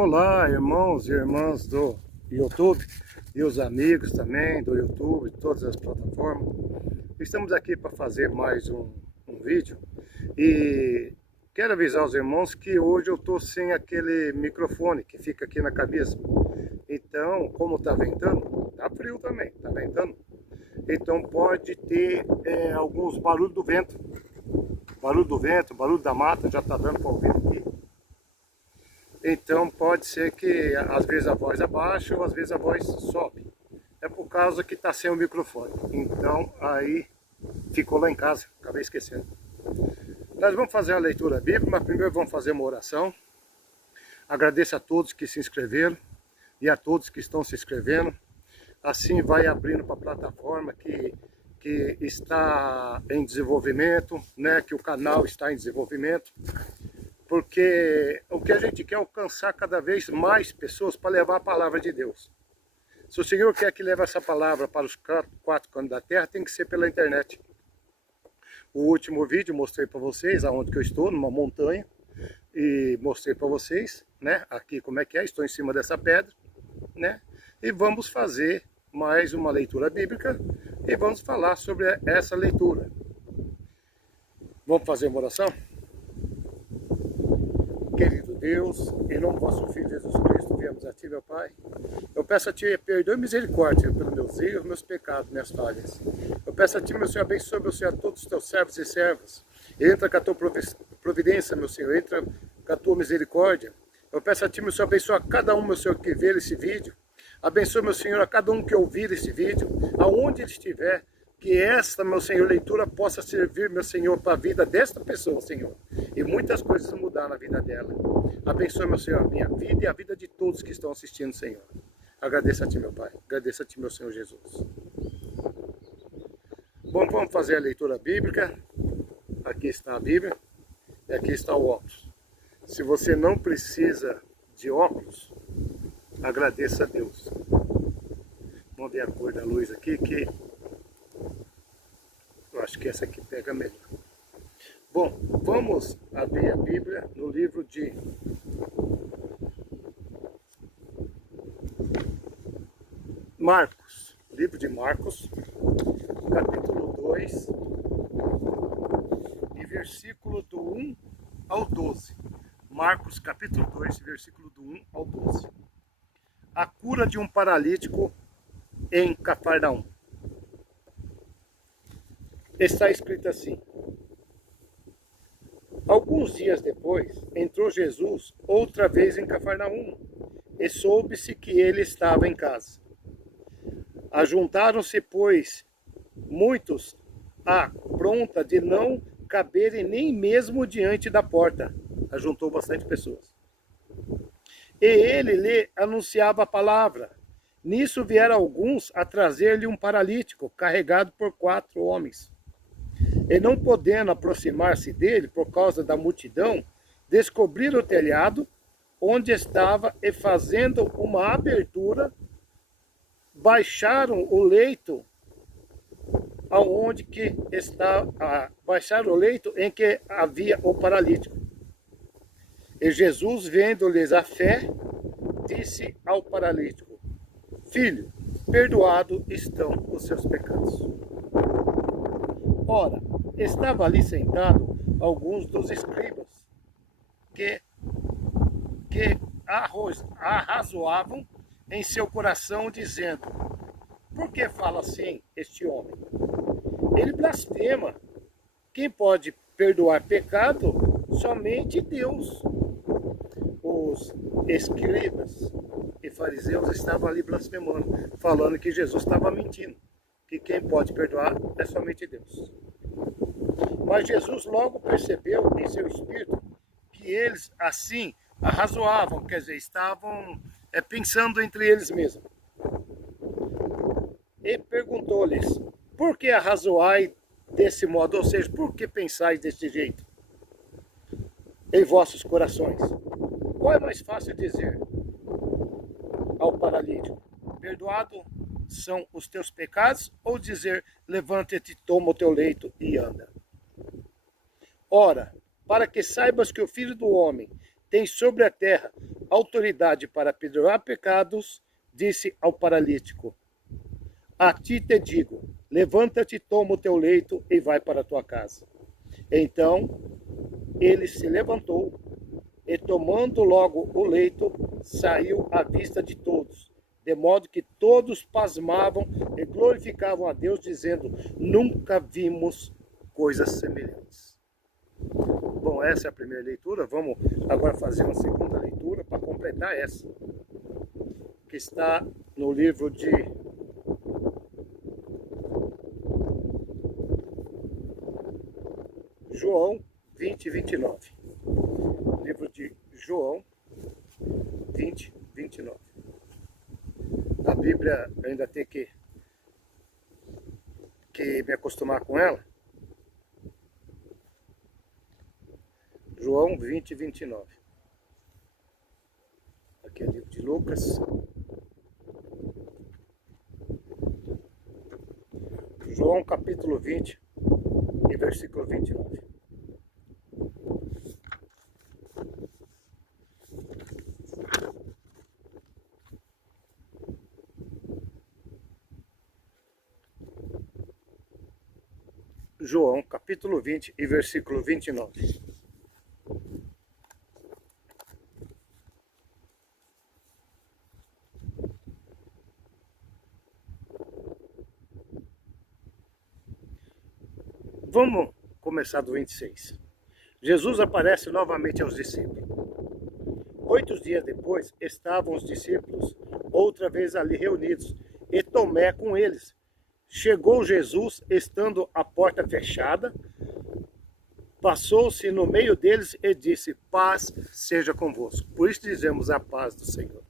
Olá, irmãos e irmãs do YouTube e os amigos também do YouTube, de todas as plataformas. Estamos aqui para fazer mais um vídeo e quero avisar os irmãos que hoje eu estou sem aquele microfone que fica aqui na cabeça. Então, como está ventando, está frio também, está ventando, então pode ter alguns barulhos do vento. Barulho do vento, barulho da mata, já está dando para ouvir aqui. Então pode ser que às vezes a voz abaixa ou às vezes a voz sobe. É por causa que está sem o microfone. Então aí ficou lá em casa, acabei esquecendo. Nós vamos fazer a leitura bíblica, mas primeiro vamos fazer uma oração. Agradeço a todos que se inscreveram e a todos que estão se inscrevendo. Assim vai abrindo para a plataforma que está em desenvolvimento, né? Que o canal está em desenvolvimento. Porque o que a gente quer é alcançar cada vez mais pessoas para levar a palavra de Deus. Se o Senhor quer que leve essa palavra para os quatro cantos da terra, tem que ser pela internet. O último vídeo mostrei para vocês aonde que eu estou, numa montanha, e mostrei para vocês, né, aqui como é que é, estou em cima dessa pedra, né, e vamos fazer mais uma leitura bíblica e vamos falar sobre essa leitura. Vamos fazer uma oração? Querido Deus, em nome do vosso Filho Jesus Cristo, viemos a Ti, meu Pai. Eu peço a Ti perdão e misericórdia pelos meus erros, meus pecados, minhas falhas. Eu peço a Ti, meu Senhor, abençoe, meu Senhor, a todos os Teus servos e servas. Entra com a Tua providência, meu Senhor, entra com a Tua misericórdia. Eu peço a Ti, meu Senhor, abençoe a cada um, meu Senhor, que ver esse vídeo. Abençoe, meu Senhor, a cada um que ouvir esse vídeo, aonde ele estiver. Que esta, meu Senhor, leitura possa servir, meu Senhor, para a vida desta pessoa, Senhor. E muitas coisas mudar na vida dela. Abençoe, meu Senhor, a minha vida e a vida de todos que estão assistindo, Senhor. Agradeço a Ti, meu Pai. Agradeço a Ti, meu Senhor Jesus. Bom, vamos fazer a leitura bíblica. Aqui está a Bíblia e aqui está o óculos. Se você não precisa de óculos, agradeça a Deus. Vamos ver a cor da luz aqui, que eu acho que essa aqui pega melhor. Bom, vamos abrir a Bíblia no livro de Marcos. Livro de Marcos, capítulo 2, e versículo do 1 ao 12. Marcos, capítulo 2, versículo do 1 ao 12. A cura de um paralítico em Cafarnaum. Está escrito assim: alguns dias depois, entrou Jesus outra vez em Cafarnaum, e soube-se que ele estava em casa. Ajuntaram-se, pois, muitos à pronta de não caberem nem mesmo diante da porta. Ajuntou bastante pessoas. E ele lhe anunciava a palavra. Nisso vieram alguns a trazer-lhe um paralítico, carregado por 4 homens. E não podendo aproximar-se dele por causa da multidão, descobriram o telhado onde estava e, fazendo uma abertura, baixaram o leito baixaram o leito em que havia o paralítico. E Jesus, vendo-lhes a fé, disse ao paralítico: filho, perdoado estão os seus pecados. Ora, estava ali sentado alguns dos escribas que arrazoavam em seu coração, dizendo: por que fala assim este homem? Ele blasfema. Quem pode perdoar pecado? Somente Deus. Os escribas e fariseus estavam ali blasfemando, falando que Jesus estava mentindo, que quem pode perdoar é somente Deus. Mas Jesus logo percebeu em seu espírito que eles assim arrazoavam, quer dizer, estavam pensando entre eles mesmos. E perguntou-lhes: por que arrazoai desse modo? Ou seja, por que pensais desse jeito em vossos corações? Qual é mais fácil dizer ao paralítico: perdoado são os teus pecados, ou dizer: levanta-te, toma o teu leito e anda? Ora, para que saibas que o Filho do Homem tem sobre a terra autoridade para perdoar pecados, disse ao paralítico: a ti te digo, levanta-te, toma o teu leito e vai para a tua casa. Então ele se levantou e, tomando logo o leito, saiu à vista de todos, de modo que todos pasmavam e glorificavam a Deus, dizendo: nunca vimos coisas semelhantes. Bom, essa é a primeira leitura. Vamos agora fazer uma segunda leitura para completar essa, que está no livro de João 20, 29. Livro de João 20, 29. A Bíblia ainda tem que me acostumar com ela. João 20, 29. Aqui é o livro de Lucas. João capítulo 20 e versículo 29. João capítulo 20 e versículo 29. Vamos começar do 26. Jesus aparece novamente aos discípulos. 8 dias depois, estavam os discípulos outra vez ali reunidos, e Tomé com eles. Chegou Jesus, estando a porta fechada, passou-se no meio deles e disse: paz seja convosco. Por isso dizemos a paz do Senhor.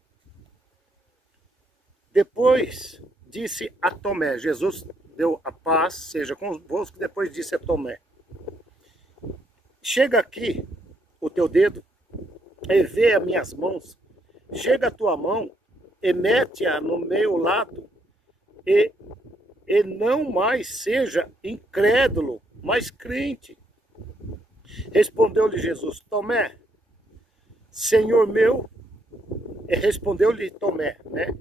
Depois disse a Tomé, Jesus deu a paz seja convosco, depois disse a Tomé: chega aqui o teu dedo e vê as minhas mãos, chega a tua mão e mete-a no meu lado, e não mais seja incrédulo, mas crente. Respondeu-lhe Jesus: Tomé, Senhor meu, respondeu-lhe Tomé, né?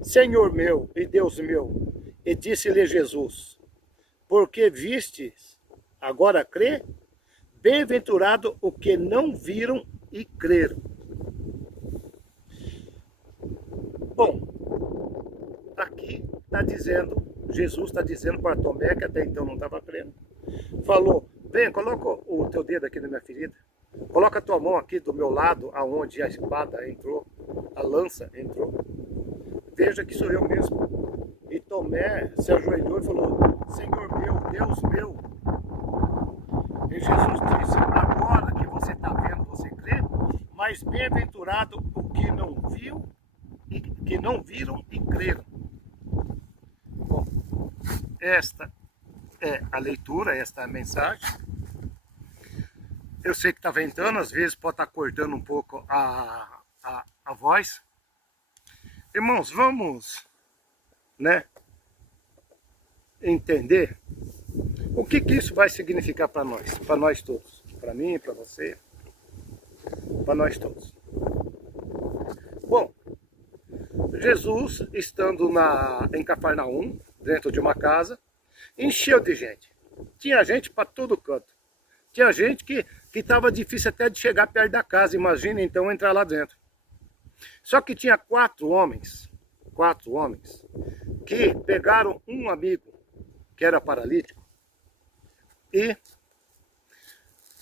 Senhor meu e Deus meu. E disse-lhe Jesus: porque vistes, agora crê? Bem-aventurado o que não viram e creram. Bom, aqui está dizendo, Jesus está dizendo para Tomé, que até então não estava crendo, falou: vem, coloca o teu dedo aqui na minha ferida, coloca a tua mão aqui do meu lado, aonde a espada entrou, a lança entrou, veja que sou eu mesmo. E Tomé se ajoelhou e falou: Senhor meu, Deus meu. E Jesus disse: agora que você está vendo, você crê, mas bem-aventurado o que não viu, e que não viram e creram. Bom, esta é a leitura, esta é a mensagem. Eu sei que está ventando, às vezes pode estar cortando um pouco a voz. Irmãos, vamos, né, entender o que isso vai significar para nós todos, para mim, para você, para nós todos. Bom, Jesus, estando em Cafarnaum, dentro de uma casa, encheu de gente. Tinha gente para todo canto. Tinha gente que estava difícil até de chegar perto da casa, imagina então entrar lá dentro. Só que tinha quatro homens, que pegaram um amigo que era paralítico e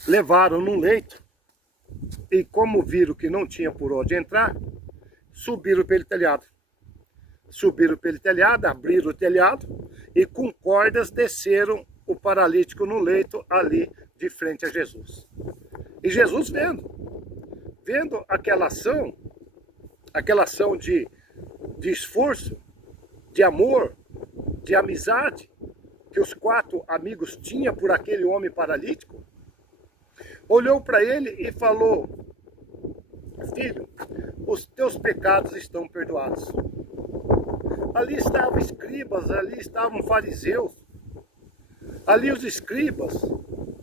levaram num leito, e como viram que não tinha por onde entrar, subiram pelo telhado. Abriram o telhado e com cordas desceram o paralítico no leito ali de frente a Jesus. E Jesus vendo aquela ação de esforço, de amor, de amizade que os quatro amigos tinham por aquele homem paralítico, olhou para ele e falou: filho, os teus pecados estão perdoados. Ali estavam escribas, ali estavam fariseus, ali os escribas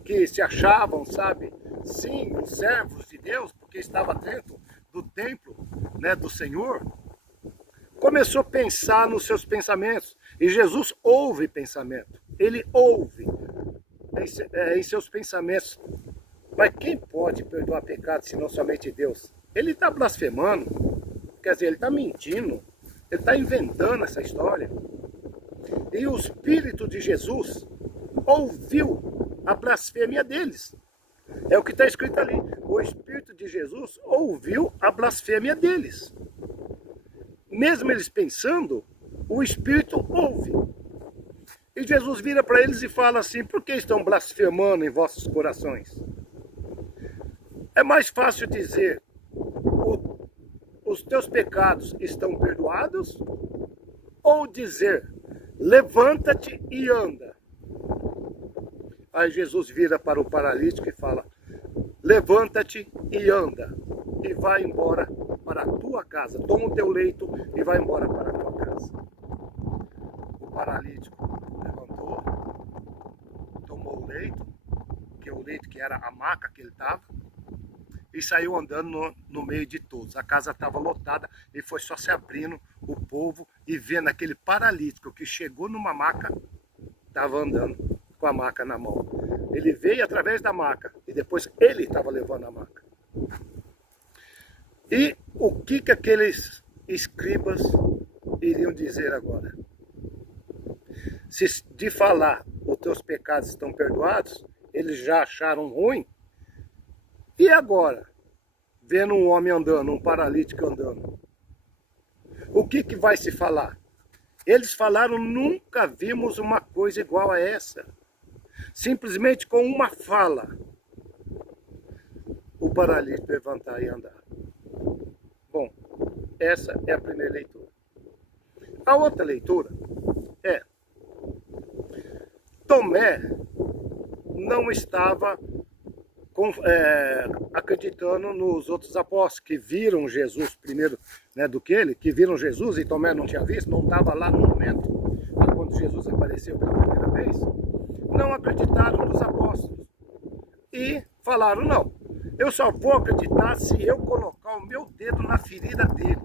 que se achavam, sabe, sim, os servos de Deus, porque estava dentro do templo, né, do Senhor, começou a pensar nos seus pensamentos. E Jesus ouve pensamento. Ele ouve em seus pensamentos. Mas quem pode perdoar pecado senão somente Deus? Ele está blasfemando. Quer dizer, ele está mentindo. Ele está inventando essa história. E o Espírito de Jesus ouviu a blasfêmia deles. É o que está escrito ali. O Espírito de Jesus ouviu a blasfêmia deles. Mesmo eles pensando, o Espírito ouve. E Jesus vira para eles e fala assim: por que estão blasfemando em vossos corações? É mais fácil dizer: os teus pecados estão perdoados, ou dizer: levanta-te e anda. Aí Jesus vira para o paralítico e fala: levanta-te e anda, e vai embora para a tua casa. Toma o teu leito e vai embora para a tua casa. O paralítico levantou, tomou o leito, que é o leito que era a maca que ele estava, e saiu andando no meio de todos. A casa estava lotada e foi só se abrindo o povo e vendo aquele paralítico que chegou numa maca, estava andando com a maca na mão. Ele veio através da maca e depois ele estava levando a maca. E o que aqueles escribas iriam dizer agora? Se de falar os teus pecados estão perdoados, eles já acharam ruim. E agora, vendo um homem andando, um paralítico andando, o que vai se falar? Eles falaram: nunca vimos uma coisa igual a essa. Simplesmente com uma fala, o paralítico levantar e andar. Bom, essa é a primeira leitura. A outra leitura é: Tomé não estava acreditando nos outros apóstolos que viram Jesus primeiro, né, do que ele, que viram Jesus e Tomé não tinha visto, não estava lá no momento quando Jesus apareceu pela primeira vez. Não acreditaram nos apóstolos e falaram: não, eu só vou acreditar se eu colocar o meu dedo na ferida dele.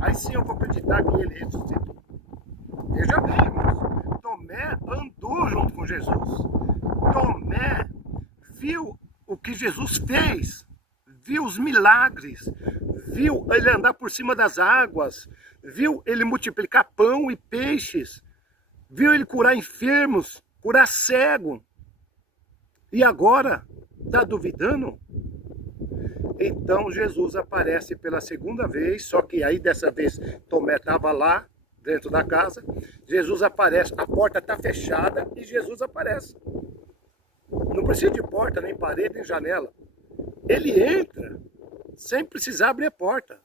Aí sim eu vou acreditar que ele ressuscitou. Veja bem, irmãos, Tomé andou junto com Jesus. Tomé viu o que Jesus fez, viu os milagres, viu ele andar por cima das águas, viu ele multiplicar pão e peixes, viu ele curar enfermos, curar cego. E agora está duvidando? Então Jesus aparece pela segunda vez, só que aí dessa vez Tomé estava lá dentro da casa. Jesus aparece, a porta está fechada e Jesus aparece. Não precisa de porta, nem parede, nem janela. Ele entra sem precisar abrir a porta.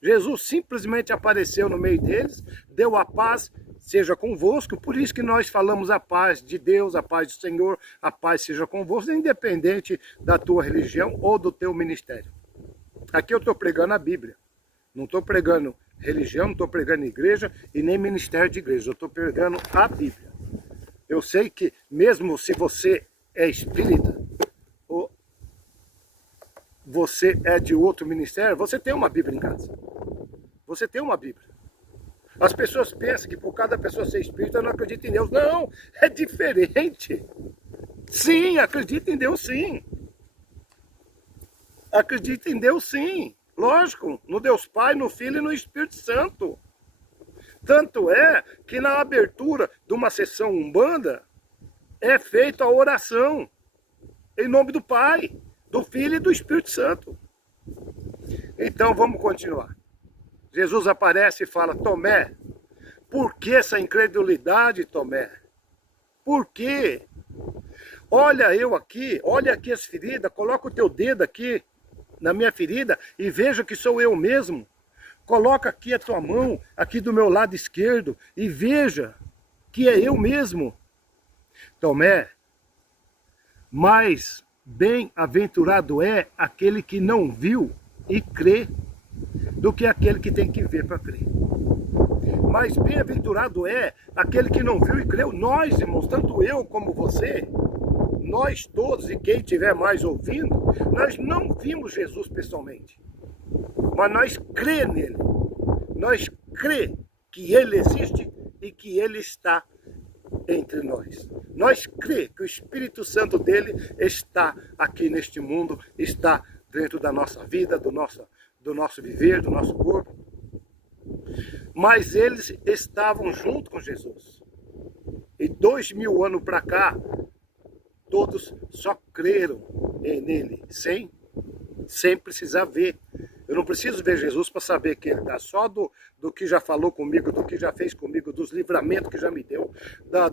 Jesus simplesmente apareceu no meio deles, deu a paz, seja convosco. Por isso que nós falamos a paz de Deus, a paz do Senhor, a paz seja convosco, independente da tua religião ou do teu ministério. Aqui eu estou pregando a Bíblia. Não estou pregando religião, não estou pregando igreja e nem ministério de igreja. Eu estou pregando a Bíblia. Eu sei que mesmo se você é espírita ou você é de outro ministério, você tem uma Bíblia em casa. Você tem uma Bíblia. As pessoas pensam que por cada pessoa ser espírita não acredita em Deus. Não, é diferente. Sim, acredita em Deus sim. Acredita em Deus sim. Lógico, no Deus Pai, no Filho e no Espírito Santo. Tanto é que na abertura de uma sessão umbanda é feita a oração em nome do Pai, do Filho e do Espírito Santo. Então vamos continuar. Jesus aparece e fala: Tomé, por que essa incredulidade, Tomé? Por quê? Olha eu aqui, olha aqui as feridas, coloca o teu dedo aqui na minha ferida e veja que sou eu mesmo. Coloca aqui a tua mão, aqui do meu lado esquerdo, e veja que é eu mesmo. Tomé, mais bem-aventurado é aquele que não viu e crê, do que aquele que tem que ver para crer. Mas bem-aventurado é aquele que não viu e creu. Nós, irmãos, tanto eu como você, nós todos e quem estiver mais ouvindo, nós não vimos Jesus pessoalmente. Mas nós crê nele. Nós crê que ele existe e que ele está entre nós. Nós crê que o Espírito Santo dele está aqui neste mundo, está dentro da nossa vida, do nosso viver, do nosso corpo. Mas eles estavam junto com Jesus. E 2000 anos para cá, todos só creram nele, sem precisar ver. Eu não preciso ver Jesus para saber que ele está. Só do que já falou comigo, do que já fez comigo, dos livramentos que já me deu,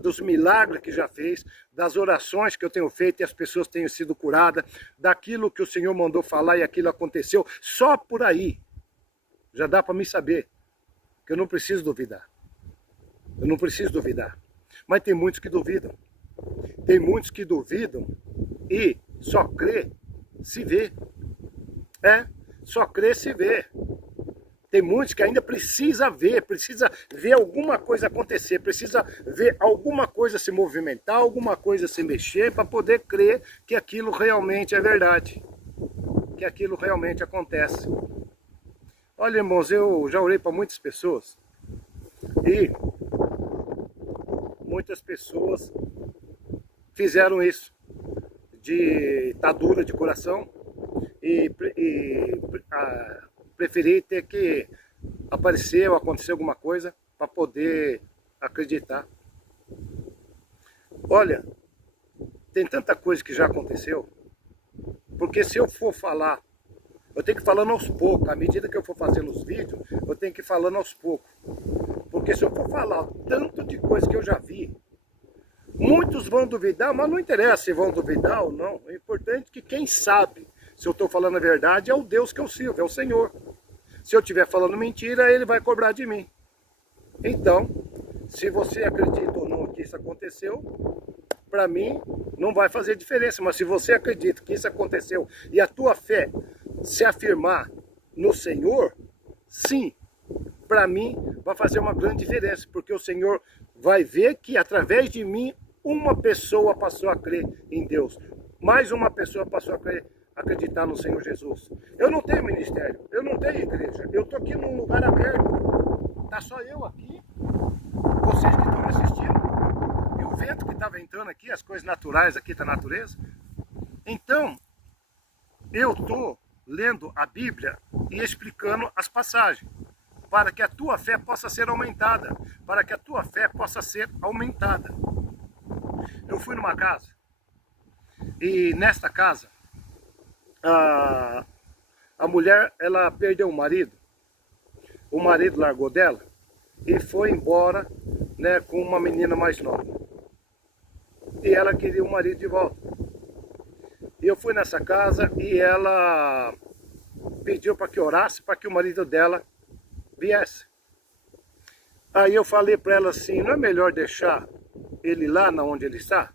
dos milagres que já fez, das orações que eu tenho feito e as pessoas tenham sido curadas, daquilo que o Senhor mandou falar e aquilo aconteceu. Só por aí já dá para me saber que eu não preciso duvidar. Eu não preciso duvidar. Mas tem muitos que duvidam. Tem muitos que duvidam e só crê se vê. Só crê se vê. Tem muitos que ainda precisa ver alguma coisa acontecer, precisa ver alguma coisa se movimentar, alguma coisa se mexer para poder crer que aquilo realmente é verdade, que aquilo realmente acontece. Olha, irmãos, eu já orei para muitas pessoas e muitas pessoas fizeram isso, de estar dura de coração e preferir ter que aparecer ou acontecer alguma coisa para poder acreditar. Olha, tem tanta coisa que já aconteceu, porque se eu for falar, eu tenho que ir falando aos poucos, à medida que eu for fazendo os vídeos, eu tenho que ir falando aos poucos, porque se eu for falar tanto de coisa que eu já vi, muitos vão duvidar, mas não interessa se vão duvidar ou não. É importante que quem sabe se eu estou falando a verdade é o Deus que eu sirvo, é o Senhor. Se eu estiver falando mentira, ele vai cobrar de mim. Então, se você acredita ou não que isso aconteceu, para mim não vai fazer diferença. Mas se você acredita que isso aconteceu e a tua fé se afirmar no Senhor, sim, para mim vai fazer uma grande diferença, porque o Senhor vai ver que através de mim uma pessoa passou a crer em Deus, mais uma pessoa passou a acreditar no Senhor Jesus. Eu não tenho ministério, eu não tenho igreja, eu estou aqui num lugar aberto, está só eu aqui, vocês que estão me assistindo, e o vento que está ventando aqui, as coisas naturais aqui da natureza. Então, eu estou lendo a Bíblia e explicando as passagens, para que a tua fé possa ser aumentada, para que a tua fé possa ser aumentada. Eu fui numa casa, e nesta casa, a mulher, ela perdeu o marido largou dela, e foi embora, né, com uma menina mais nova, e ela queria o marido de volta. E eu fui nessa casa, e ela pediu para que orasse, para que o marido dela viesse. Aí eu falei para ela assim, não é melhor deixar ele lá onde ele está?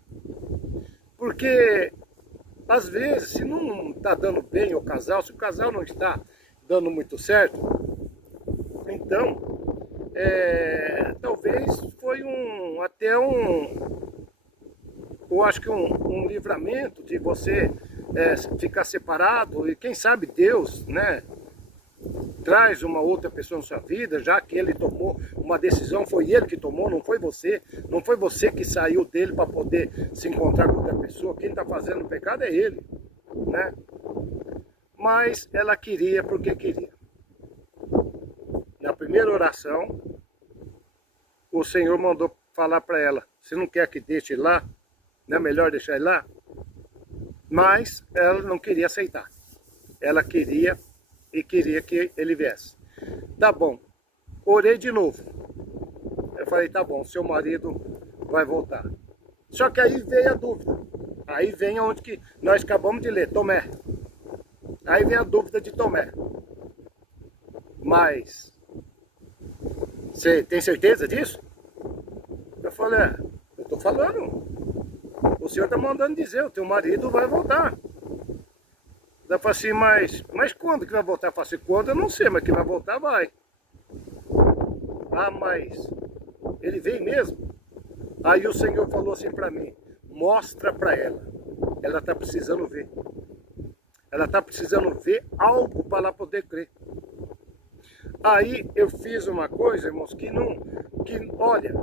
Porque às vezes, se não está dando bem o casal, se o casal não está dando muito certo, então talvez foi eu acho que um livramento de você ficar separado, e quem sabe Deus, né, traz uma outra pessoa na sua vida, já que ele tomou uma decisão, foi ele que tomou, não foi você que saiu dele para poder se encontrar com outra pessoa. Quem está fazendo o pecado é ele, né? Mas ela queria porque queria. Na primeira oração, o Senhor mandou falar para ela, você não quer que deixe ele lá? Não é melhor deixar ele lá? Mas ela não queria aceitar. Ela queria que ele viesse. Tá bom, orei de novo. Eu falei, tá bom, seu marido vai voltar. Só que aí veio a dúvida. Aí vem onde que nós acabamos de ler, Tomé. Aí vem a dúvida de Tomé. Mas, você tem certeza disso? Eu falei, eu tô falando. O senhor tá mandando dizer, o teu marido vai voltar. Ela falou assim, mas quando que vai voltar? Eu falei assim, quando eu não sei, mas que vai voltar, vai. Ah, mas ele vem mesmo? Aí o Senhor falou assim para mim, mostra para ela está precisando ver. Ela está precisando ver algo para ela poder crer. Aí eu fiz uma coisa, irmãos, olha,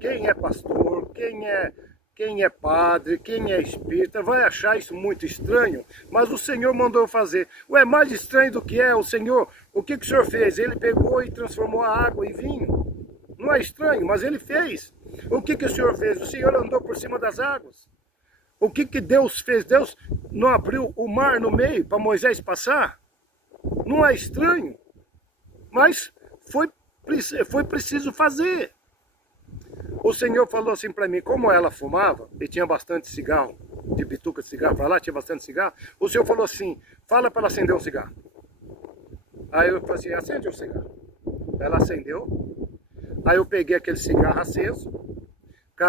quem é pastor, quem é padre, quem é espírita, vai achar isso muito estranho, mas o Senhor mandou eu fazer. Ué, mais estranho do que é o Senhor, o que o Senhor fez? Ele pegou e transformou a água em vinho. Não é estranho, mas ele fez. O que o Senhor fez? O Senhor andou por cima das águas. O que Deus fez? Deus não abriu o mar no meio para Moisés passar? Não é estranho, mas foi preciso fazer. O Senhor falou assim para mim, como ela fumava, e tinha bastante cigarro, de bituca de cigarro para lá, tinha bastante cigarro, o Senhor falou assim, fala para ela acender um cigarro. Aí eu falei assim, acende um cigarro. Ela acendeu, aí eu peguei aquele cigarro aceso, com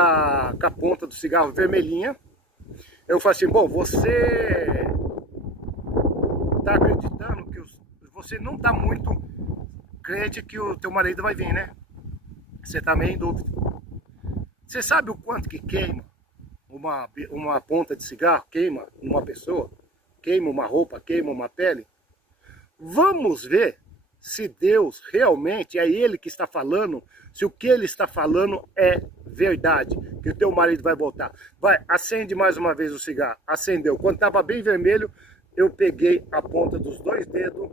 a ponta do cigarro vermelhinha. Eu falei assim, bom, você está acreditando que você não está muito crente que o teu marido vai vir, né? Você está meio em dúvida. Você sabe o quanto que queima uma ponta de cigarro, queima uma pessoa, queima uma roupa, queima uma pele? Vamos ver se Deus realmente é Ele que está falando, se o que Ele está falando é verdade, que o teu marido vai voltar. Vai, acende mais uma vez o cigarro. Acendeu. Quando estava bem vermelho, eu peguei a ponta dos 2 dedos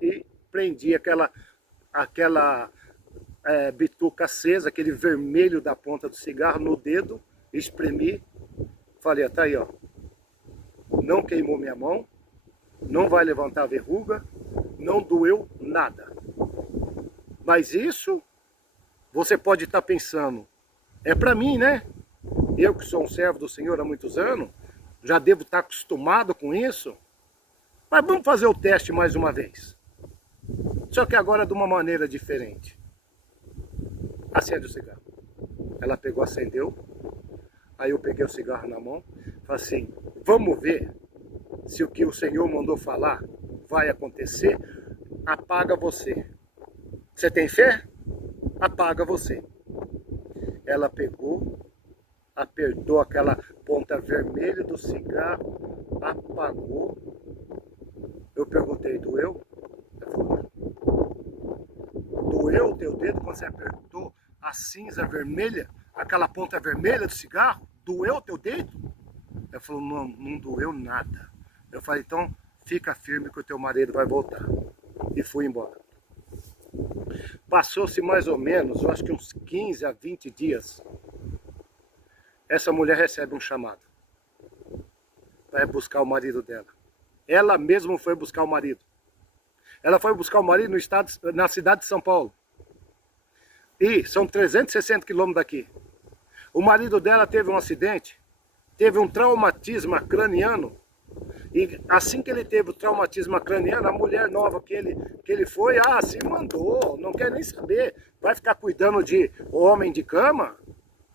e prendi aquela bituca acesa, aquele vermelho da ponta do cigarro no dedo, espremi, falei, tá aí, ó, não queimou minha mão, não vai levantar a verruga, não doeu nada. Mas isso, você pode estar pensando, é para mim, né? Eu que sou um servo do Senhor há muitos anos, já devo estar acostumado com isso, mas vamos fazer o teste mais uma vez. Só que agora de uma maneira diferente. Acende o cigarro. Ela pegou, acendeu. Aí eu peguei o cigarro na mão. Falei assim, vamos ver se o que o Senhor mandou falar vai acontecer. Apaga você. Você tem fé? Apaga você. Ela pegou, apertou aquela ponta vermelha do cigarro, apagou. Eu perguntei, doeu? Ela falou, doeu o teu dedo quando você apertou a cinza vermelha, aquela ponta vermelha do cigarro? Doeu o teu dedo? Ela falou, não doeu nada. Eu falei, então fica firme que o teu marido vai voltar. E fui embora. Passou-se mais ou menos, eu acho que uns 15 a 20 dias. Essa mulher recebe um chamado para buscar o marido dela. Ela mesma foi buscar o marido. Ela foi buscar o marido na cidade de São Paulo. E são 360 quilômetros daqui. O marido dela teve um acidente, teve um traumatismo craniano. E assim que ele teve o traumatismo craniano, a mulher nova que ele foi, se mandou, não quer nem saber. Vai ficar cuidando de homem de cama?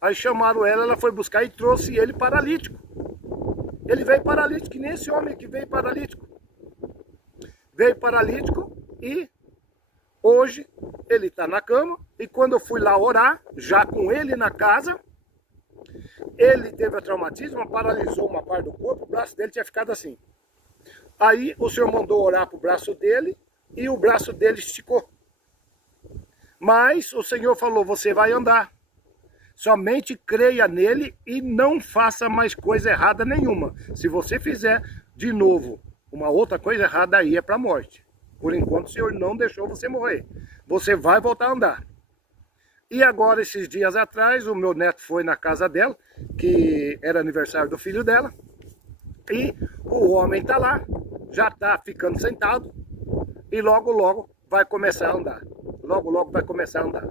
Aí chamaram ela foi buscar e trouxe ele paralítico. Ele veio paralítico, que nem esse homem que veio paralítico. Veio paralítico e hoje ele está na cama. E quando eu fui lá orar, já com ele na casa, ele teve o traumatismo, paralisou uma parte do corpo, o braço dele tinha ficado assim. Aí o Senhor mandou orar para o braço dele e o braço dele esticou. Mas o Senhor falou, você vai andar. Somente creia nele e não faça mais coisa errada nenhuma. Se você fizer de novo uma outra coisa errada, aí é para a morte. Por enquanto o Senhor não deixou você morrer. Você vai voltar a andar. E agora, esses dias atrás, o meu neto foi na casa dela, que era aniversário do filho dela. E o homem está lá, já está ficando sentado. E logo, logo vai começar a andar. Logo, logo vai começar a andar.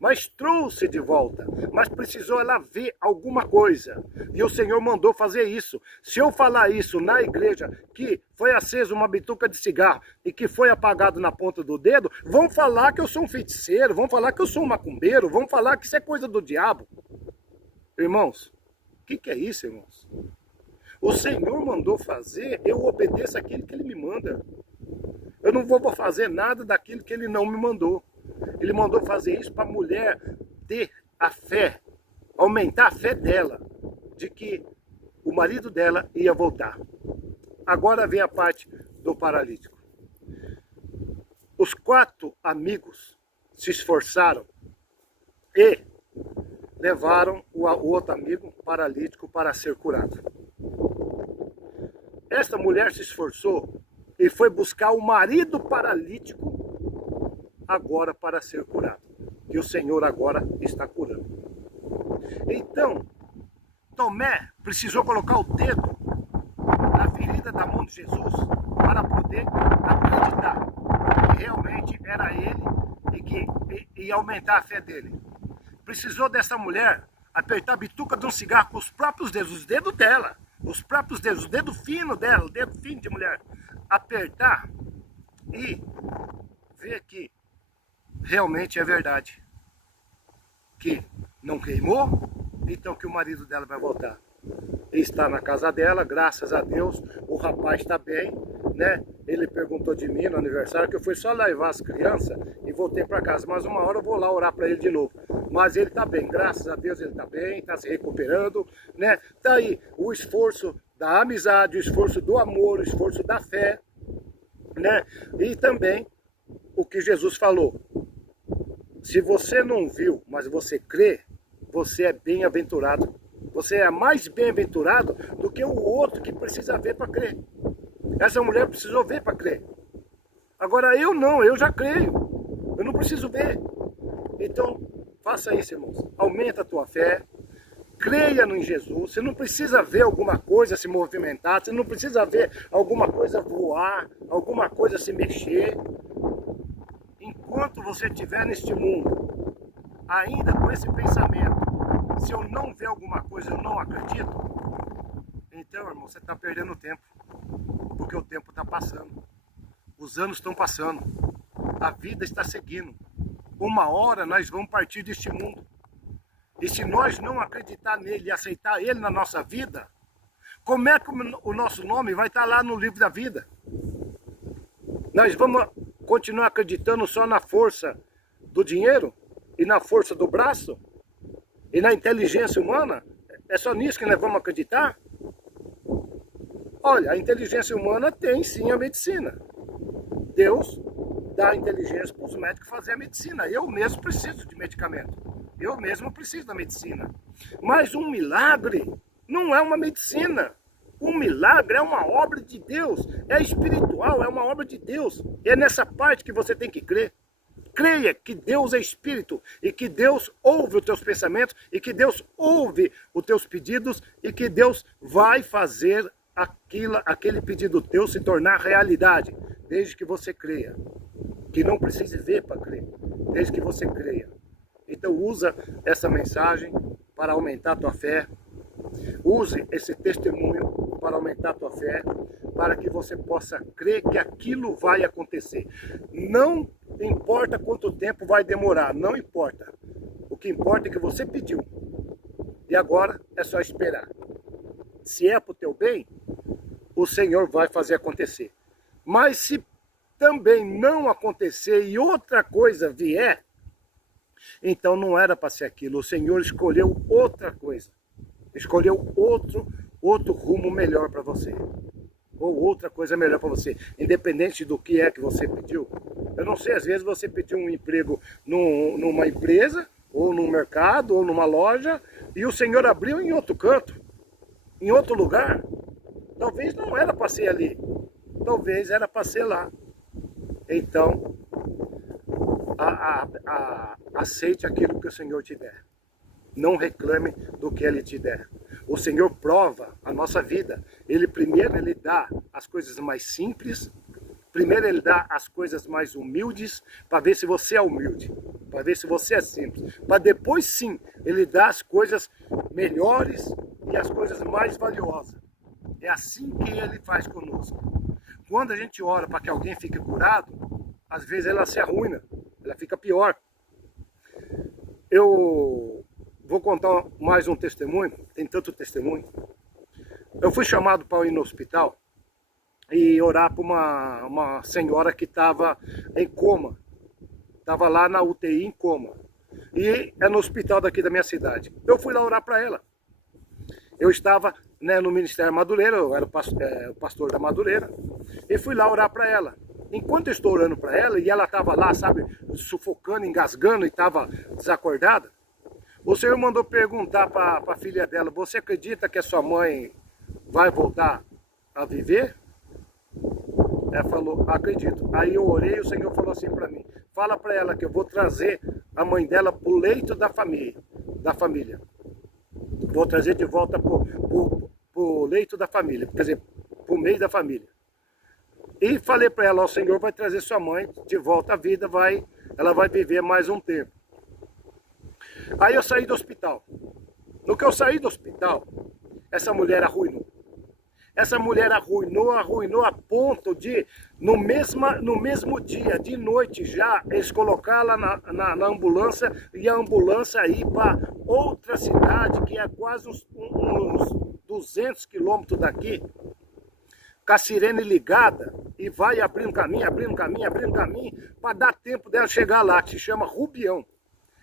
Mas trouxe de volta, mas precisou ela ver alguma coisa. E o Senhor mandou fazer isso. Se eu falar isso na igreja, que foi acesa uma bituca de cigarro e que foi apagado na ponta do dedo, vão falar que eu sou um feiticeiro, vão falar que eu sou um macumbeiro, vão falar que isso é coisa do diabo. Irmãos, o que é isso, irmãos? O Senhor mandou fazer, eu obedeço aquilo que Ele me manda. Eu não vou fazer nada daquilo que Ele não me mandou. Ele mandou fazer isso para a mulher ter a fé, aumentar a fé dela, de que o marido dela ia voltar. agora vem a parte do paralítico. Os 4 amigos se esforçaram e levaram o outro amigo paralítico para ser curado. Esta mulher se esforçou e foi buscar o marido paralítico agora para ser curado. E o Senhor agora está curando. Então, Tomé precisou colocar o dedo na ferida da mão de Jesus para poder acreditar que realmente era ele e que ia aumentar a fé dele. Precisou dessa mulher apertar a bituca de um cigarro com os próprios dedos, os dedos dela, os próprios dedos, o dedo fino dela, o dedo fino de mulher, apertar e ver que realmente é verdade, que não queimou, então que o marido dela vai voltar. Ele está na casa dela, graças a Deus, o rapaz está bem, né? Ele perguntou de mim no aniversário, que eu fui só levar as crianças e voltei para casa, mas uma hora eu vou lá orar para ele de novo. Mas ele está bem, graças a Deus ele está bem, está se recuperando, né? Está aí o esforço da amizade, o esforço do amor, o esforço da fé, né? E também o que Jesus falou, se você não viu, mas você crê, você é bem-aventurado. Você é mais bem-aventurado do que o outro que precisa ver para crer. Essa mulher precisou ver para crer. Agora eu não, eu já creio. Eu não preciso ver. Então, faça isso, irmãos. Aumenta a tua fé. Creia em Jesus. Você não precisa ver alguma coisa se movimentar. Você não precisa ver alguma coisa voar, alguma coisa se mexer. Enquanto você estiver neste mundo, ainda com esse pensamento, se eu não ver alguma coisa, eu não acredito, então, irmão, você está perdendo tempo, porque o tempo está passando, os anos estão passando, a vida está seguindo, uma hora nós vamos partir deste mundo, e se nós não acreditar nele e aceitar ele na nossa vida, como é que o nosso nome vai estar lá no livro da vida? Nós vamos continuar acreditando só na força do dinheiro e na força do braço? E na inteligência humana? É só nisso que nós vamos acreditar? Olha, a inteligência humana tem sim a medicina. Deus dá inteligência para os médicos fazer a medicina. Eu mesmo preciso de medicamento. Eu mesmo preciso da medicina. Mas um milagre não é uma medicina. Um milagre é uma obra de Deus. É espiritual, é uma obra de Deus. E é nessa parte que você tem que crer. Creia que Deus é Espírito e que Deus ouve os teus pensamentos e que Deus ouve os teus pedidos e que Deus vai fazer aquele pedido teu se tornar realidade, desde que você creia. Que não precise ver para crer, desde que você creia. Então usa essa mensagem para aumentar a tua fé. Use esse testemunho para aumentar a tua fé, para que você possa crer que aquilo vai acontecer. Não importa quanto tempo vai demorar, não importa. O que importa é que você pediu. E agora é só esperar. Se é para o teu bem, o Senhor vai fazer acontecer. Mas se também não acontecer e outra coisa vier, então não era para ser aquilo. O Senhor escolheu outra coisa. Escolheu outro rumo melhor para você. Ou outra coisa melhor para você. Independente do que é que você pediu. Eu não sei, às vezes você pediu um emprego numa empresa, ou num mercado, ou numa loja, e o Senhor abriu em outro canto, em outro lugar. Talvez não era para ser ali. Talvez era para ser lá. Então, aceite aquilo que o Senhor te der. Não reclame do que Ele te der. O Senhor prova a nossa vida. Primeiro Ele dá as coisas mais simples. Primeiro Ele dá as coisas mais humildes, para ver se você é humilde, para ver se você é simples. Para depois sim, Ele dá as coisas melhores e as coisas mais valiosas. É assim que Ele faz conosco. Quando a gente ora para que alguém fique curado, às vezes ela se arruina, ela fica pior. Eu vou contar mais um testemunho, tem tanto testemunho. Eu fui chamado para ir no hospital e orar para uma senhora que estava em coma. Estava lá na UTI em coma. E é no hospital daqui da minha cidade. Eu fui lá orar para ela. Eu estava né, no Ministério Madureira, eu era o pastor da Madureira, e fui lá orar para ela. Enquanto eu estou orando para ela, e ela estava lá, sabe, sufocando, engasgando, e estava desacordada, o Senhor mandou perguntar para a filha dela: você acredita que a sua mãe vai voltar a viver? Ela falou: acredito. Aí eu orei e o Senhor falou assim para mim: fala para ela que eu vou trazer a mãe dela para o leito da família. Vou trazer de volta para o leito da família, quer dizer, para o meio da família. E falei para ela: o Senhor vai trazer sua mãe de volta à vida, ela vai viver mais um tempo. Aí eu saí do hospital. No que eu saí do hospital, essa mulher arruinou. Essa mulher arruinou a ponto de, no mesmo dia, de noite já, eles colocaram ela na ambulância, e a ambulância ir para outra cidade, que é quase uns 200 quilômetros daqui, com a sirene ligada, e vai abrindo caminho, para dar tempo dela chegar lá, que se chama Rubião.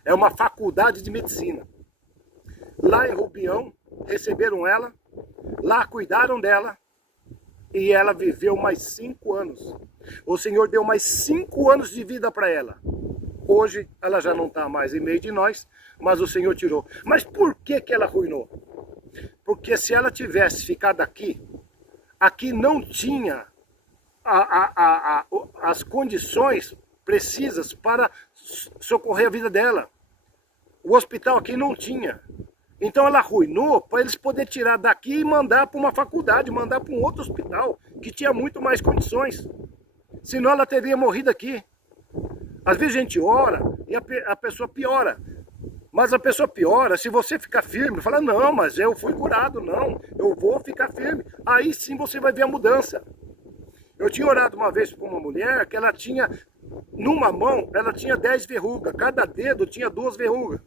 É uma faculdade de medicina. Lá em Rubião, receberam ela, lá cuidaram dela, e ela viveu mais 5 anos. O Senhor deu mais 5 anos de vida para ela. Hoje, ela já não está mais em meio de nós, mas o Senhor tirou. Mas por que ela arruinou? Porque se ela tivesse ficado aqui não tinha as condições precisas para socorrer a vida dela. O hospital aqui não tinha. Então ela arruinou para eles poderem tirar daqui e mandar para uma faculdade, mandar para um outro hospital, que tinha muito mais condições. Senão ela teria morrido aqui. Às vezes a gente ora e a pessoa piora. Mas a pessoa piora se você ficar firme, fala: não, mas eu fui curado, não, eu vou ficar firme. Aí sim você vai ver a mudança. Eu tinha orado uma vez para uma mulher que ela tinha, numa mão, ela tinha 10 verrugas, cada dedo tinha 2 verrugas.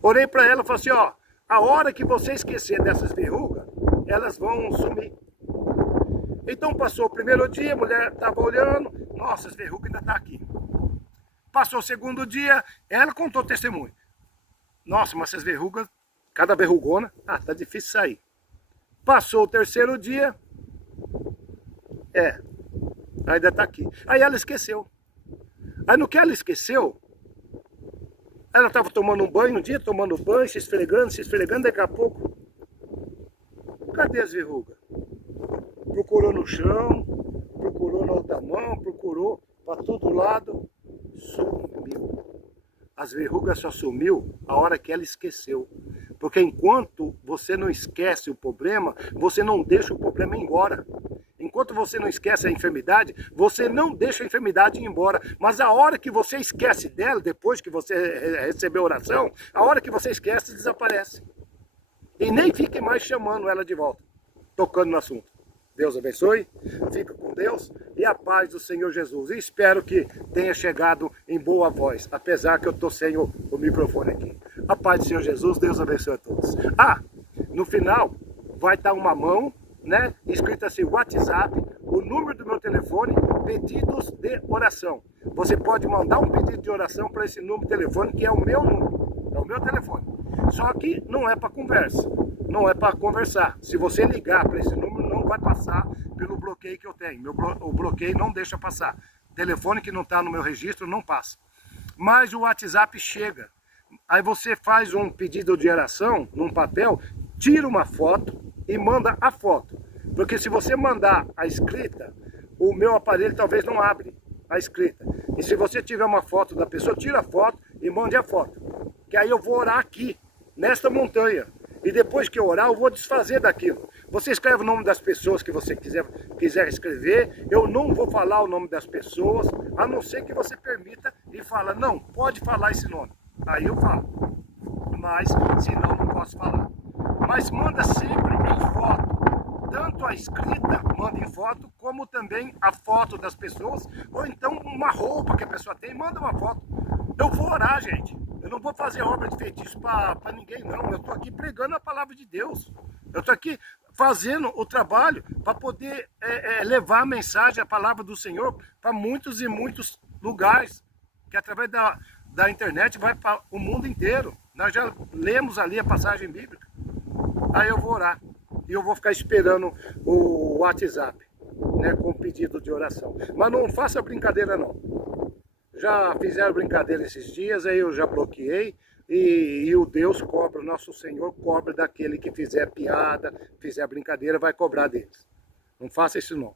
Orei para ela e falei assim: ó, a hora que você esquecer dessas verrugas, elas vão sumir. Então passou o primeiro dia, a mulher estava olhando, nossa, as verrugas ainda estão aqui. Passou o segundo dia, ela contou testemunho. Nossa, mas essas verrugas, cada verrugona, tá difícil sair. Passou o terceiro dia, ainda está aqui. Aí ela esqueceu. Aí no que ela esqueceu, ela estava tomando um banho um dia, tomando banho, se esfregando, daqui a pouco, cadê as verrugas? Procurou no chão, procurou na outra mão, procurou para todo lado, sumiu. As verrugas só sumiu a hora que ela esqueceu. Porque enquanto você não esquece o problema, você não deixa o problema ir embora. Enquanto você não esquece a enfermidade, você não deixa a enfermidade ir embora. Mas a hora que você esquece dela, depois que você recebeu a oração, a hora que você esquece, desaparece. E nem fique mais chamando ela de volta, tocando no assunto. Deus abençoe, fica com Deus e a paz do Senhor Jesus. E espero que tenha chegado em boa voz, apesar que eu estou sem o microfone aqui. A paz do Senhor Jesus, Deus abençoe a todos. No final vai estar uma mão, né, escrito assim: WhatsApp, o número do meu telefone, pedidos de oração. Você pode mandar um pedido de oração para esse número de telefone, que é o meu número, é o meu telefone. Só que não é para conversa, não é para conversar. Se você ligar para esse número, não vai passar pelo bloqueio que eu tenho. O bloqueio não deixa passar. Telefone que não está no meu registro não passa. Mas o WhatsApp chega. Aí você faz um pedido de oração num papel, tira uma foto e manda a foto. Porque se você mandar a escrita, o meu aparelho talvez não abre a escrita. E se você tiver uma foto da pessoa, tira a foto e mande a foto. Que aí eu vou orar aqui, nesta montanha. E depois que eu orar, eu vou desfazer daquilo. Você escreve o nome das pessoas que você quiser escrever. Eu não vou falar o nome das pessoas, a não ser que você permita e fala: não, pode falar esse nome. Aí eu falo. Mas, se não, não posso falar. Mas manda sempre em foto. Tanto a escrita, manda em foto, como também a foto das pessoas. Ou então uma roupa que a pessoa tem, manda uma foto. Eu vou orar, gente. Eu não vou fazer obra de feitiço para ninguém, não. Eu estou aqui pregando a palavra de Deus. Eu estou aqui fazendo o trabalho para poder levar a mensagem, a palavra do Senhor para muitos e muitos lugares, que através da internet vai para o mundo inteiro. Nós já lemos ali a passagem bíblica. Aí eu vou orar. e eu vou ficar esperando o WhatsApp, né, com pedido de oração. Mas não faça brincadeira não. Já fizeram brincadeira esses dias, aí eu já bloqueei, e o Deus cobra, o nosso Senhor cobra daquele que fizer piada, fizer brincadeira, vai cobrar deles. Não faça isso não.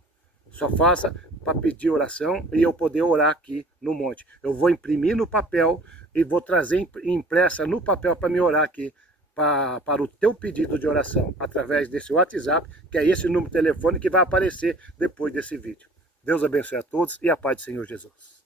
Só faça para pedir oração e eu poder orar aqui no monte. Eu vou imprimir no papel e vou trazer impressa no papel para me orar aqui, para o teu pedido de oração, através desse WhatsApp, que é esse número de telefone que vai aparecer depois desse vídeo. Deus abençoe a todos e a paz do Senhor Jesus.